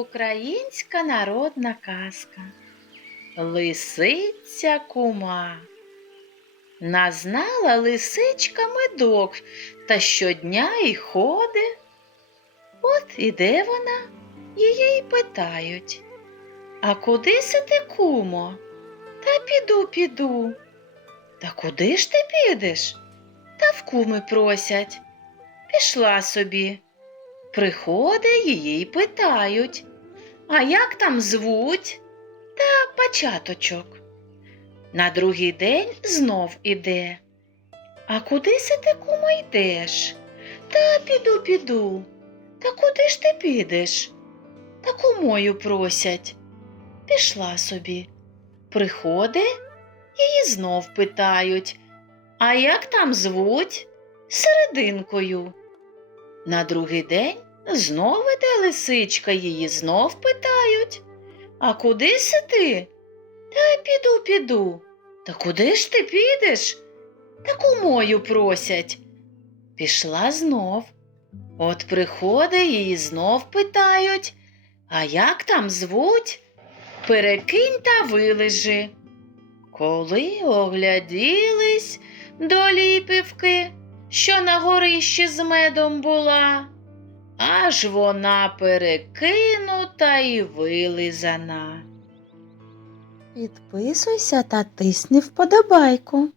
Українська народна казка. Лисиця кума. Назнала лисичка медок та щодня й ходе. От іде вона, її й питають. А куди си ти, кумо? Та піду, піду. Та куди ж ти підеш? Та в куми просять. Пішла собі. Приходить її й питають. А як там звуть? Та початочок. На другий день знов іде. А куди си ти, кума, йдеш? Та піду, піду. Та куди ж ти підеш? Та кумою просять. Пішла собі. Приходить, її знов питають. А як там звуть? Серединкою. На другий день знов іде лисичка, її знов питають. А куди си ти? Та піду, піду. Та куди ж ти підеш? Та кумою просять. Пішла знов. От приходить її знов питають. А як там звуть? Перекинь та вилежи. Коли огляділись до ліпівки, що на горищі з медом була, аж вона перекинута і вилизана. Підписуйся та тисни вподобайку.